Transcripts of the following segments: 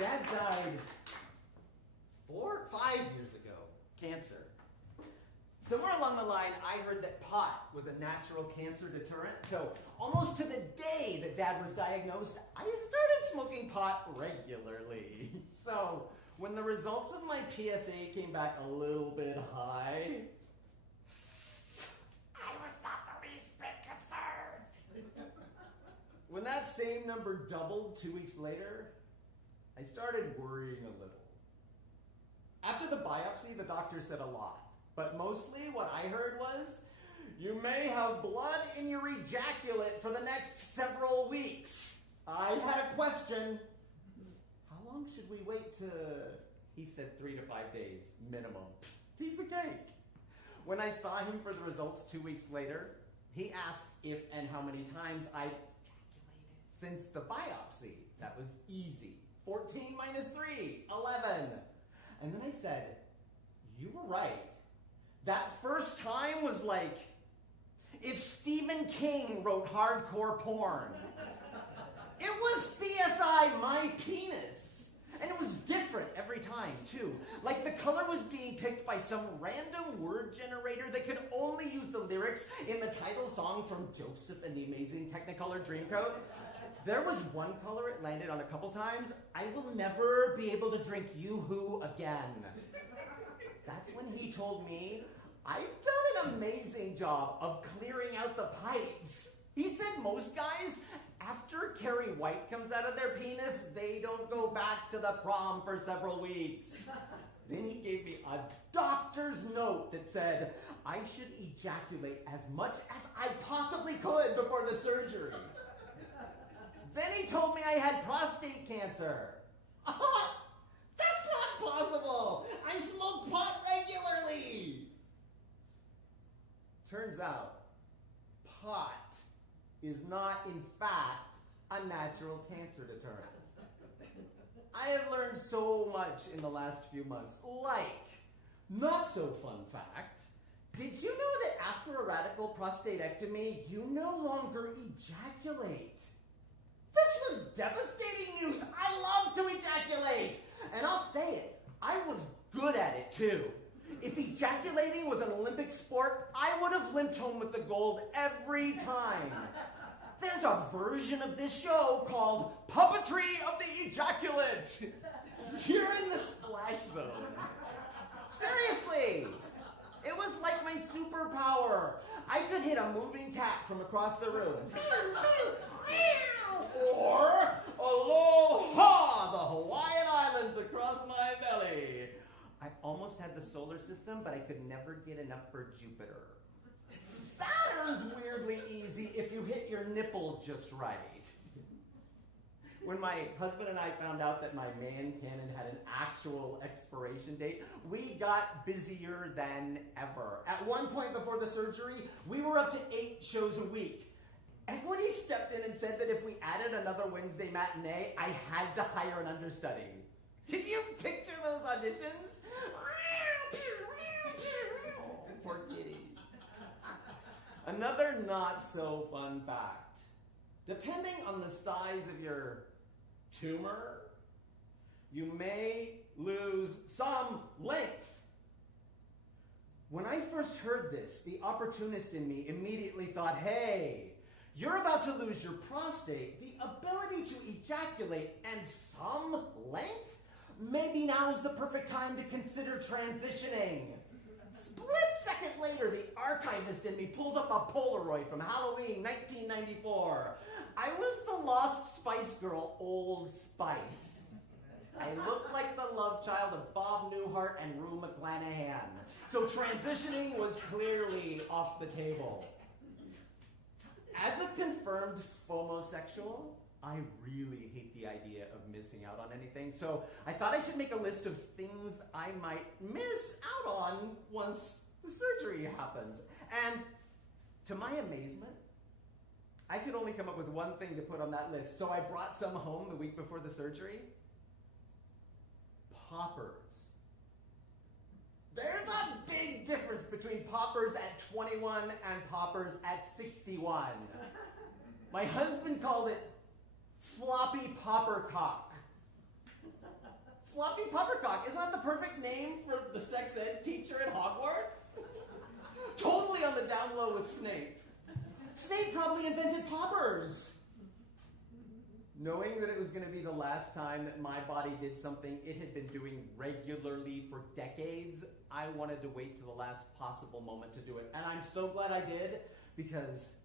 Dad died 5 years ago, cancer. Somewhere along the line, I heard that pot was a natural cancer deterrent. So almost to the day that Dad was diagnosed, I started smoking pot regularly. So when the results of my PSA came back a little bit high, I was not the least bit concerned. When that same number doubled 2 weeks later, I started worrying a little. After the biopsy, the doctor said a lot. But mostly what I heard was, you may have blood in your ejaculate for the next several weeks. I had a question. How long should we wait to... He said 3 to 5 days, minimum. Piece of cake. When I saw him for the results 2 weeks later, he asked if and how many times I ejaculated since the biopsy. That was easy. 14 minus 3, 11. And then I said, you were right. That first time was like if Stephen King wrote hardcore porn. It was CSI My Penis. And it was different every time, too. Like the color was being picked by some random word generator that could only use the lyrics in the title song from Joseph and the Amazing Technicolor Dreamcoat. There was one color it landed on a couple times. I will never be able to drink Yoo-Hoo again. That's when he told me I've done an amazing job of clearing out the pipes. He said most guys, after Carrie White comes out of their penis, they don't go back to the prom for several weeks. Then he gave me a doctor's note that said I should ejaculate as much as I possibly could before the surgery. Then he told me I had prostate cancer. That's not possible! I smoke pot regularly! Turns out, pot is not, in fact, a natural cancer deterrent. I have learned so much in the last few months, like, not so fun fact, did you know that after a radical prostatectomy, you no longer ejaculate? This was devastating news. I love to ejaculate. And I'll say it, I was good at it too. If ejaculating was an Olympic sport, I would have limped home with the gold every time. There's a version of this show called Puppetry of the Ejaculate. You're in the splash zone. Seriously. It was like my superpower. I could hit a moving cat from across the room. Or aloha, the Hawaiian Islands across my belly. I almost had the solar system, but I could never get enough for Jupiter. Saturn's weirdly easy if you hit your nipple just right. When my husband and I found out that my man cannon had an actual expiration date, we got busier than ever. At one point before the surgery, we were up to 8 shows a week. Equity stepped in and said that if we added another Wednesday matinee, I had to hire an understudy. Did you picture those auditions? Poor kitty. Another not so fun fact. Depending on the size of your tumor, you may lose some length. When I first heard this, the opportunist in me immediately thought, hey, you're about to lose your prostate, the ability to ejaculate, and some length? Maybe now is the perfect time to consider transitioning. Split second later, the archivist in me pulls up a Polaroid from Halloween 1994. I was the lost Spice Girl, Old Spice. I looked like the love child of Bob Newhart and Rue McClanahan. So transitioning was clearly off the table. As a confirmed FOMosexual, I really hate the idea of missing out on anything, so I thought I should make a list of things I might miss out on once the surgery happens. And to my amazement, I could only come up with one thing to put on that list, so I brought some home the week before the surgery. Poppers. There's a big difference between poppers at 21 and poppers at 61. My husband called it floppy popper cock. Floppy Puffercock, isn't that the perfect name for the sex ed teacher at Hogwarts? Totally on the down low with Snape. Snape probably invented poppers. Knowing that it was going to be the last time that my body did something it had been doing regularly for decades, I wanted to wait to the last possible moment to do it. And I'm so glad I did, because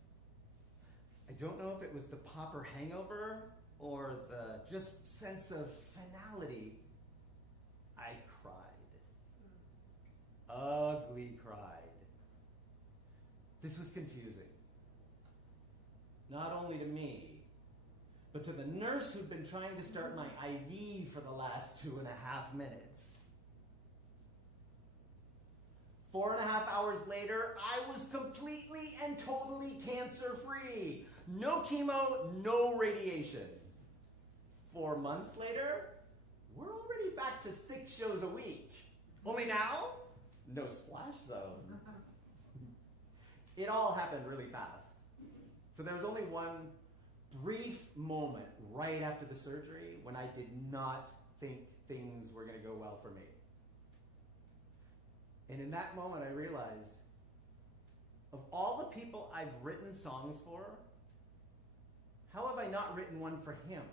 I don't know if it was the popper hangover or the just sense of finality. I cried. Ugly cried. This was confusing. Not only to me, but to the nurse who'd been trying to start my IV for the last 2.5 minutes. 4.5 hours later, I was completely and totally cancer-free. No chemo, no radiation. 4 months later, we're already back to 6 shows a week. Only now, no splash zone. It all happened really fast. So there was only one brief moment right after the surgery when I did not think things were going to go well for me. And in that moment, I realized, of all the people I've written songs for, how have I not written one for him?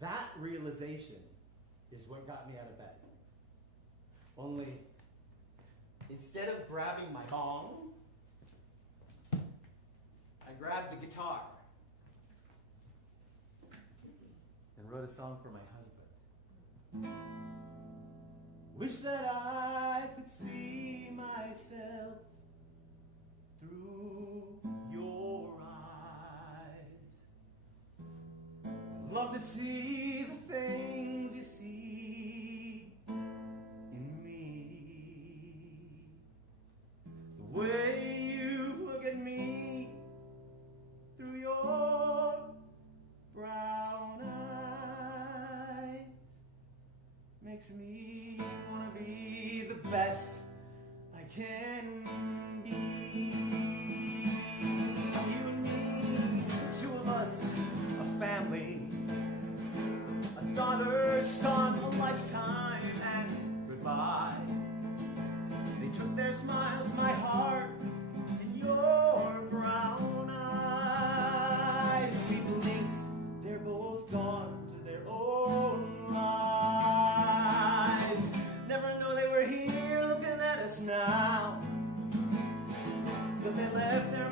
That realization is what got me out of bed. Only, instead of grabbing my bong, I grabbed the guitar and wrote a song for my husband. Wish that I could see myself through your eyes. I'd love to see the things you see in me. The way you look at me through your brown eyes makes me want to be the best I can be. You and me, the two of us, a family, a daughter, son, a lifetime, and goodbye. They took their smiles, my heart, and your brown eyes. We blinked, they're both gone to their own lives. Never know they were here looking at us now, but they left their